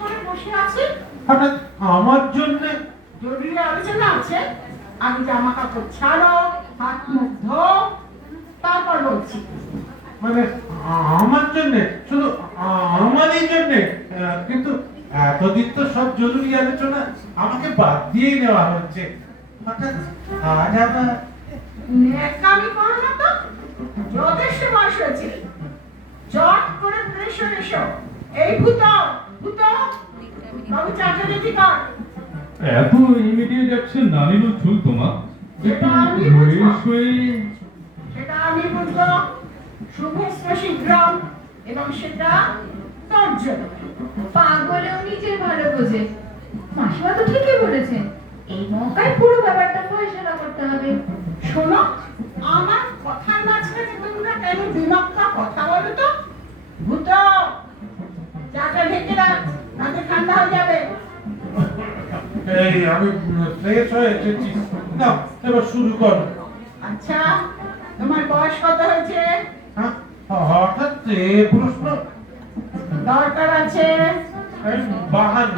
করে বসে আছে। হঠাৎ আমার জন্য জরুরি আলোচনা আছে। আমি জামা কাপড় ছাড়ো হাত মুখ ধো তারপর বলছি। মানে আমার জন্য শুধু আমারই জন্য কিন্তু এতদিন তো সব জরুরি আলোচনা আমাকে বাদ দিয়ে নেওয়া হচ্ছে। হঠাৎ আজ আবার ন্যাকামি করো না তো। যথেষ্ট বয়স হয়েছে চট করে হয়ে এসো। এই ভূত। এত ইমিডিয়েট অ্যাকশন না নিলেও চলতো মা। একটু এটা আমি বুঝব। হয়ে সেটা আমি বুঝব। শুভ স্পর্শী গ্রাম এবং সেটা তোর জন্য পাগলেও নিজের ভালো বোঝে। মাসিমা তো ঠিকই বলেছেন এই মৌকায় পুরো ব্যাপারটা ফয়সালা করতে হবে। শোনো আমার কথার মাঝখানে তোমরা কেন দিনকটা কথা বলো তো? ভূত! চাটা ঢেকে রাখ নাতে ঠান্ডা হয়ে যাবে। এই আমি ফ্রেশ হয়ে এসেছি। না এবার শুরু করো। আচ্ছা তোমার বয়স কত হয়েছে? হ্যাঁ হঠাৎ প্রশ্ন। দরকার আছে। বাহান্ন।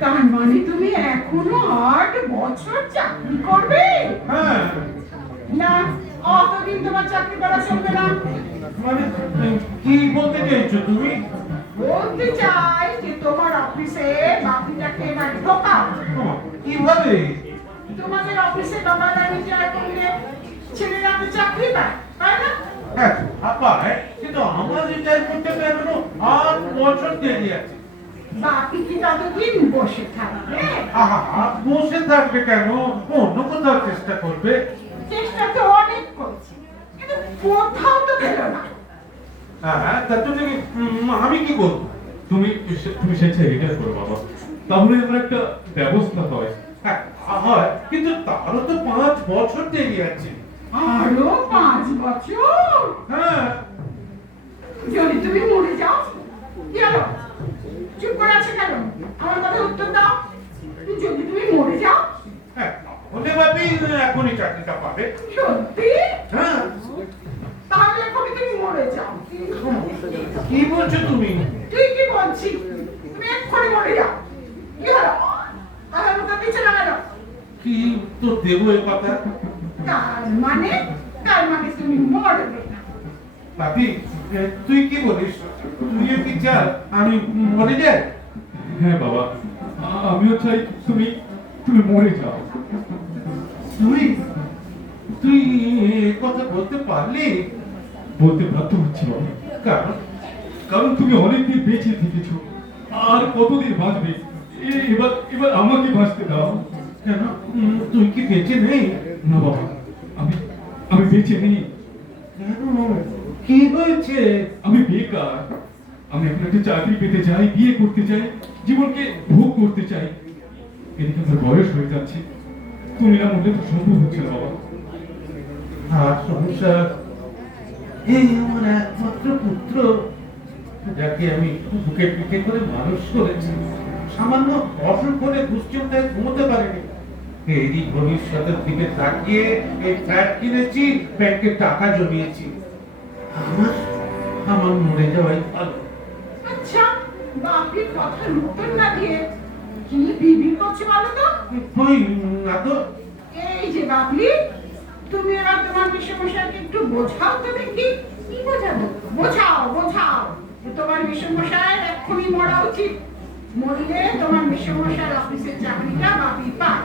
তার মানে তুমি এখনও আট বছর চাকরি করবে? হ্যাঁ। না অতদিন তোমার চাকরি করা চলবে না। মানে কি বলতে চাইছো তুমি? বলতে চাই যে তোমার অফিসে বাকিটাকে এবার ঢোকাও ও, কীভাবে? তোমাদের অফিসে বাবা ম্যানেজার করলে ছেলেরা তো চাকরি পায় তাই না? হ্যাঁ হ্যাঁ, কিন্তু আমার রিটায়ার করতে তো এখনও আট বছর দেরি আছে। বাকি কি ততদিন বসে থাকবে? আহা বসে থাকবে কেন? অন্য কোথাও চেষ্টা করবে। চেষ্টা তো অনেক করছি কিন্তু কোথাও তো পেল না। হ্যাঁ তা তুমি উম, আমি কি করব? তুমি তুমি স্বেচ্ছায় রিটায়ার করো বাবা। তাহলে আমার একটা ব্যবস্থা হয়। হ্যাঁ হয় কিন্তু তারও তো পাঁচ বছর দেরি আছে। আরও পাঁচ বছর? হ্যাঁ। যদি তুমি মরে যাও চুপ করে আছে কেন? আমার কথা উত্তর দাও। যদি তুমি মরে যাও হ্যাঁ তাহলে ভাবি এখনই চাকরিটা পাবে। সত্যি? হ্যাঁ। তাহলে তুমি মরে যাও। কি বলছো তুমি? তুই কি বলছিস? তুমি এক্ষুনি মরে যাও। কি হলো? তাহলে লাগানো। কি? তো দেবো এ কথা। তার মানে? তার মানে তুমি মরবে এ, তুই কি বলিস? তুইও কি চাস আমি মরে যাই? হ্যাঁ বাবা। আমিও চাই তুমি তুমি মরে যাও। তুই তুই কথা বলতে পারলি? বলতে বাধ্য হচ্ছি কারণ কারণ তুমি অনেকদিন বেঁচে থেকেছো। আর কতদিন বাঁচবে? এবার এবার আমাকে বাঁচতে দাও। কেন? তুই কি বেঁচে নেই? না বাবা, আমি আমি বেঁচে নেই। কি হয়েছে? আমি বেকার। আমি এখন একটা চাকরি পেতে চাই, বিয়ে করতে চাই, জীবনকে ভোগ করতে চাই। এদিকে আমার বয়স হয়ে যাচ্ছে। তুমি না তো সম্ভব হচ্ছে না বাবা। আর সংসার এই আমার একমাত্র পুত্র যাকে আমি বুকে পিঠে করে মানুষ করেছি। সামান্য অসুখ হলে দুশ্চিন্তায় ঘুমোতে পারিনি। এরই ভবিষ্যতের দিকে তাকিয়ে এই ফ্ল্যাট কিনেছি ব্যাংকে টাকা জমিয়েছি। আমার আমার মরে যাওয়াই ভালো। আচ্ছা বাপির কথার উত্তর না দিয়ে। কি বিবি করছে বলো তো? না তো। এই যে বাপলি তুমি এবার তোমার বিষমশাইকে একটু বোঝাও তো দেখি। কি বোঝাবো? বোঝাও বোঝাও তোমার বিষমশাই এক্ষুনি মরা উচিত। মরলে তোমার বিষমশাই অফিসের চাকরিটা বাপি পায়।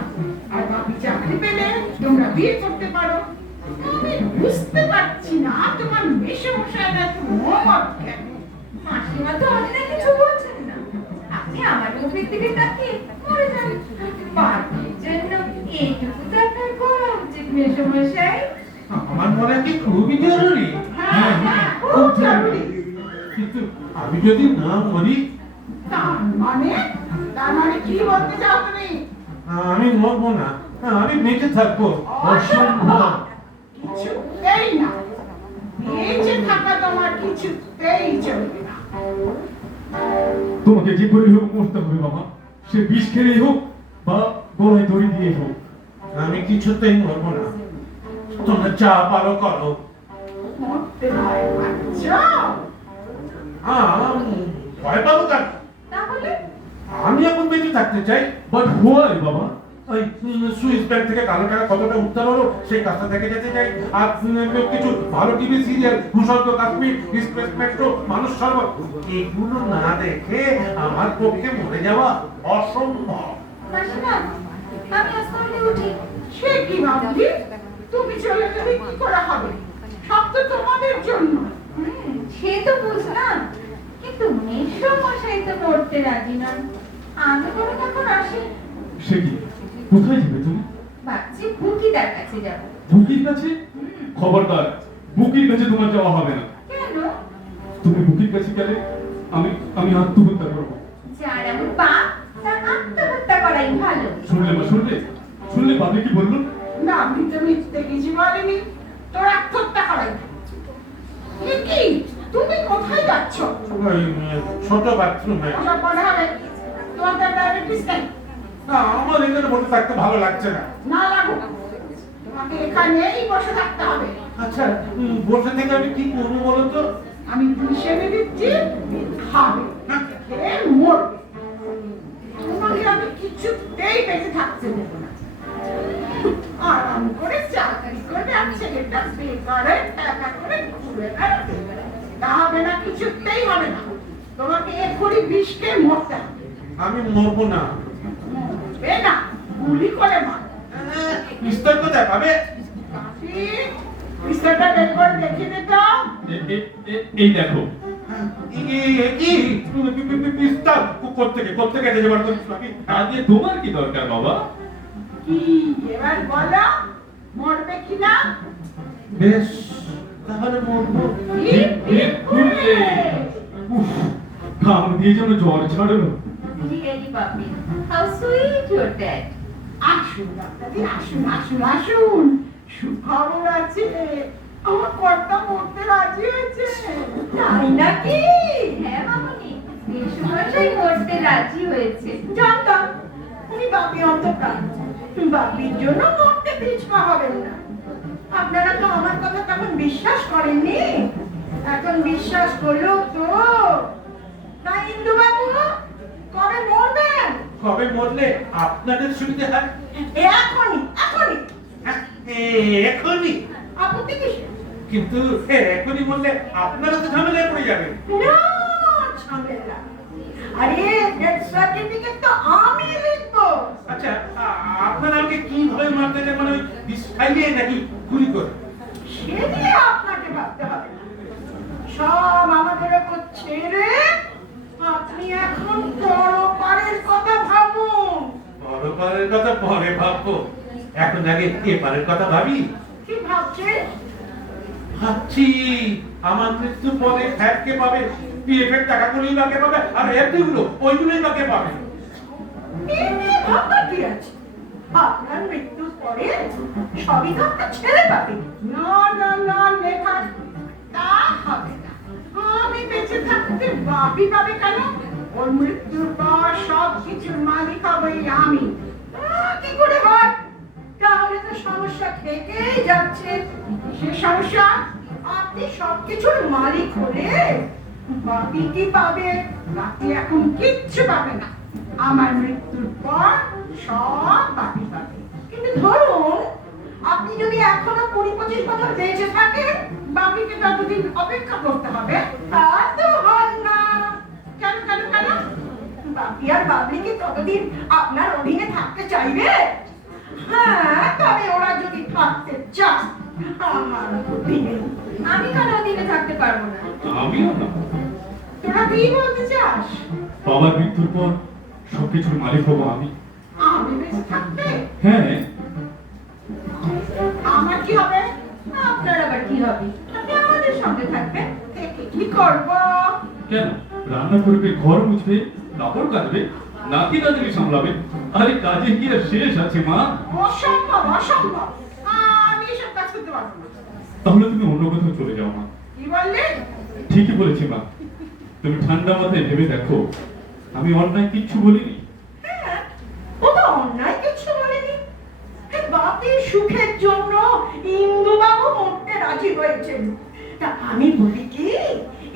আর বাপি চাকরি পেলে তোমরা বিয়ে করতে পারো। আমি বুঝতে পারছি না তোমার বিষমশাইরা একটু মত কেন মাসিমা তো অন্য কিছু বলছেন না। আপনি আমার মুখের দিকে তাকিয়ে মরে যান। বাকির জন্য এইটুকু মেসমশাই। আমার মনে কি খুবই জরুরি। হ্যাঁ হ্যাঁ খুব জরুরি। কিন্তু আমি যদি না মরি তার মানে? তার মানে কি বলতে চাও তুমি? আমি মরবো না। আমি বেঁচে থাকব। অসম্ভব। কিছুতেই না। বেঁচে থাকা তোমার কিছুতেই চলবে না। তোমাকে যে করে হোক মরতে হবে বাবা। সে বিষ খেলেই হোক বা গলায় দড়ি দিয়ে হোক। আমি কিছুতেই মরবো না। তোমরা যা পারো করো। মরতে ভয় পাবো কেন? তাহলে? আমি এখন বেঁচে থাকতে চাই বাট হোয়াই বাবা? ওই থেকে কালো টাকা কতটা উদ্ধার হলো সেই কাজটা যেতে চাই। আর কিছু ভালো টিভি সিরিয়াল ভূস্বর্গ কাশ্মীর এক্সপ্রেস মেট্রো মানুষ সর্ব এগুলো না দেখে আমার পক্ষে মরে যাওয়া অসম্ভব। আমি উঠি। সে কি ভাবলি? তুমি চলে গেলে কি করে হবে? সব তো তোমাদের জন্য। সে তো বুঝলাম। কিন্তু মেসমশাই তো মরতে রাজি নন। আমি বরং এখন আসি। সে কি? কোথায় যাবে তুমি? ভাবছি খুকিদার কাছে যাব। বুকির কাছে? খবরদার বুকির কাছে তোমার যাওয়া হবে না। কেন? তুমি বুকির কাছে গেলে আমি আমি আত্মহত্যা করব। যার এমন পাপ তার আত্মহত্যা করাই ভালো। শুনলে মা শুনলে? শুনলে বাবা কি বলল? না আমি তো মিথ্যে কিছু বলিনি। তোর আত্মহত্যা করাই এ কি? তুমি কোথায় যাচ্ছ? ছোট বাথরুমে ওসব মনে হবে তোমাদের ডায়াবেটিস নেই। না আমার এখানে বসে থাকতে ভালো লাগছে না। না লাগুক। তোমাকে এখানেই বসে থাকতে হবে। আচ্ছা বসে থেকে আমি কি করব বলো তো? আমি বিষ এনে দিচ্ছি খাবে। খেয়ে মরবে। তোমাকে আমি কিছুতেই বেঁচে থাকতে দেবো না। আর ছেলেটা করে টাকা করে ঘুরে বেড়াবে তা হবে না কিছুতেই হবে না। তোমাকে এক্ষুনি বিষ খেয়ে মরতে হবে। আমি মরবো না। মরবে না। গুলি করে মার। পিস্তল কোথায় পাবে? পিস্তলটা বের করে দেখে দে তো। এই দেখো। তোমার কি দরকার বাবা? কি? এবার বলো মরবে কিনা? বেশ তাহলে হুররে উফ দিয়ে যেন জ্বর ছাড়লো Really, puppy. How sweet your dad. আসুন ডাক্তারজি আসুন আসুন আসুন। সুখবর আছে। আমার কর্তা মরতে রাজি হয়েছে তাই নাকি? হ্যাঁ মামনি মেসমশাই মরতে রাজি হয়েছে। জানতাম উনি বাপি অন্তপ্রাণ। বাপির জন্য মরতে পিছপা হবেন না। আপনারা তো আমার কথা তখন বিশ্বাস করেননি? এখন বিশ্বাস করল তো। তাই ইন্দু বাবু কবে মরবেন? কবে মরলে আপনাদের সুবিধা হয়? এখনই এখনই। হ্যাঁ, এ- এখনই। আপত্তি কিসের? কিন্তু এখনই বললে আপনারা তো ঝামেলায় পড়ে যাবেন। না ঝামেলা। আরে ডেথ সার্টিফিকেট তো আমি লিখব আচ্ছা আপনারা আমাকে কীভাবে মারতে চান মানে ওই নাকি গুলি করে? সে নিয়ে আপনাকে ভাবতে হবে। সব আমাদের ওপর ছেড়ে আপনি এখন পরপারের কথা ভাবুন। বড় কথা পরে ভাববো। এখন আগে এপারের কথা ভাবি। কি ভাবছেন ভাবছি আমার মৃত্যুর পরে ফ্যাট কে পাবে? পিএফের টাকাগুলোই বাকে পাবে? আর এফডিগুলো ওইগুলোই বাকে পাবে? আমি তাহলে তো সমস্যা থেকেই যাচ্ছে। সে সমস্যা আপনি সবকিছুর মালিক হলে বাপি কি পাবে? বাপি এখন কিচ্ছু পাবে না। আমার মৃত্যুর পর সব বাপি পাবে কিন্তু ধরুন আপনি যদি এখনও কুড়ি পঁচিশ বছর বেঁচে থাকেন বাপিকে ততদিন অপেক্ষা করতে হবে। তা তো হয় না। কেন কেন কেন? বাপি আর বাবলি কি ততদিন আপনার অধীনে থাকতে চাইবে? হ্যাঁ তবে ওরা যদি থাকতে চায় আমার অধীনে। আমি কেন অধীনে থাকতে পারব না। আমিও না। তোরা কি বলতে চাস? বাবার মৃত্যুর পর সবকিছুর মালিক হব আমি। আমি বেঁচে থাকতে? হ্যাঁ। আমার কি হবে? আপনার আবার কি হবে? আপনি আমাদের সঙ্গে থাকবেন। কি করব। কেন? রান্না করবে ঘর মুছবে কাপড় কাচবে নাতি নাতনি সামলাবে। আরে কাজে কি আর শেষ আছে মা? অসম্ভব অসম্ভব। আমি এসব কাজ করতে পারব না। তাহলে তুমি অন্য কোথাও চলে যাও মা। কি বললে? ঠিকই বলেছি মা। তুমি ঠান্ডা মাথায় ভেবে দেখো আমি অন্যায় কিচ্ছু বলিনি। হ্যাঁ, ও তো অন্যায় কিছু বলেনি। বাপের সুখের জন্য ইন্দুবাবু মরতে রাজি হয়েছেন। তা আমি বলি কি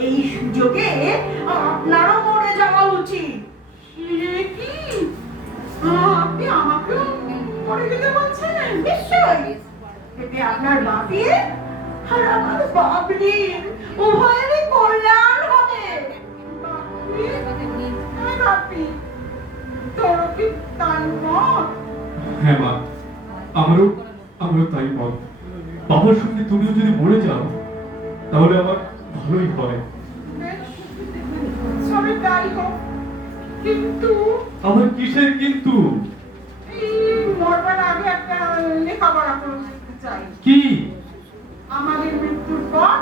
এই সুযোগে আপনারও মরে যাওয়া উচিত। কি? আপনি আমাকেও মরে যেতে বলছেন? নিশ্চয়ই। এতে আপনার বাপি আর আমার বাবলির উভয়েরই কল্যাণ হবে। বাপি তোর কি তার মত হ্যাঁ মা আমারও আমারও তাই মত বাবার সঙ্গে তুমিও যদি মরে যাও তাহলে আমার ভালোই হয় সবে তাই হোক কিন্তু আমার কিসের কিন্তু? মরবার আগে একটা লেখাপড়া করতে চাই। কি? আমাদের মৃত্যুর পর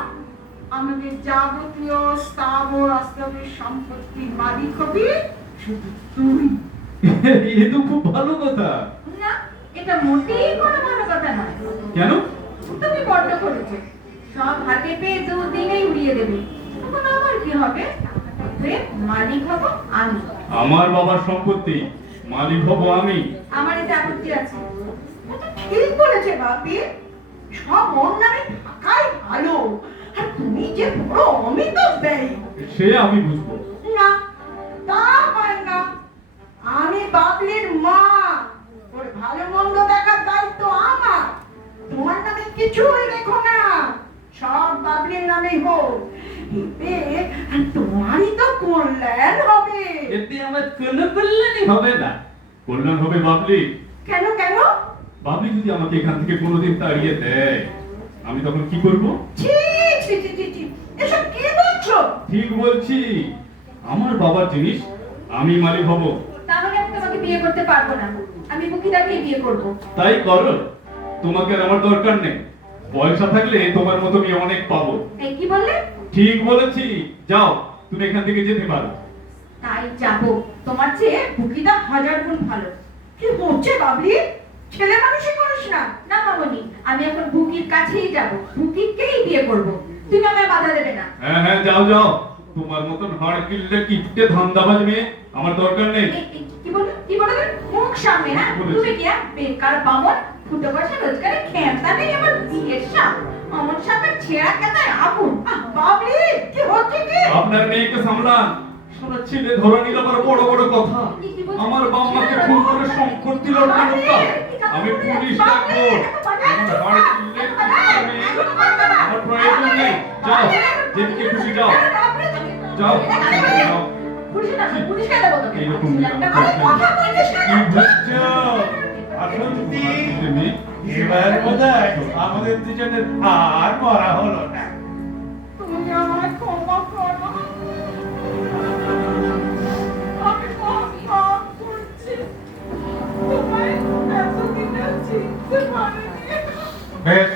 আমাদের যাবতীয় স্থাবর অস্থাবর সম্পত্তির মালিক হবি শুধু তুই। এ তো খুব ভালো কথা। না এটা মোটেই কোনো ভালো কথা নয়। কেন? তুমি বড্ড করেছ। সব হাতে পেয়ে দু দিনেই উড়িয়ে দেবে। তখন আমার কি হবে? মালিক হব আমি। আমার বাবার সম্পত্তি মালিক হব আমি। আমার এতে আপত্তি আছে। ঠিক বলেছে বাপি। সব ওর নামে থাকাই ভালো। তুমি যে বড় অমিত ব্যয় সে আমি বুঝব। না তা না। আমি বাবলির মা। ওর ভালো মন্দ দেখার দায়িত্ব আমার। তোমার নামে কিছুই না। সব বাবলির নামেই হোক। এতে তোমারই তো কল্যাণ হবে। এতে আমার কোনো কল্যাণই হবে না। কল্যাণ হবে বাবলি। কেন কেন? বাবলি যদি আমাকে এখান থেকে কোনোদিন তাড়িয়ে দেয় আমি তখন কি করব? ছি ছি ছি ছি এসব কি বলছো ঠিক বলছি। আমার বাবার জিনিস আমি মালিক হব। তাহলে আমি তোমাকে বিয়ে করতে পারব না। আমি বুকিদাকে বিয়ে করব। তাই করো। তোমাকে আর আমার দরকার নেই। পয়সা থাকলে তোমার মতো মেয়ে অনেক পাবো। এই কি বললে? ঠিক বলেছি। যাও তুমি এখান থেকে যেতে পারো। তাই যাব। তোমার চেয়ে বুকিদা হাজার গুণ ভালো। কি হচ্ছে বাবলি? ছেলে মানুষই করিস না। না মামনি আমি এখন বুকির কাছেই যাব। বুকিকেই বিয়ে করব। তুমি আমায় বাধা দেবে না? হ্যাঁ হ্যাঁ যাও যাও। তোমার মতন হাড় কিনলে কিপটে ধান্দাবাজ মেয়ে আমার দরকার নেই। কি বলল কি বলল মুখ সামনে না তুমি কি আর বেকার বামন ফুটে বসে রোজগারে খেমতা নেই আমার বিয়ের সাপ। অমন সাপের ছেঁড়া কেতায় আগুন। বাবলি কি হচ্ছে কি? আপনার মেয়েকে সামলান। সারা ছেলে ধরে নিল আবার বড় বড় কথা। আমার বাম্মাকে খুন করে সম্পত্তি লটকানো আমি পুলিশ ডাকবো। যাও যেদিকে খুশি যাও। যাও যাও। এইরকম এবার বোধহয় আমাদের দুজনের আর মরা হলো না। তুমি আমায় ক্ষমা করো। আমি খুব করছি। তোমায় এতদিনে চিনতে পারিনি। বেশ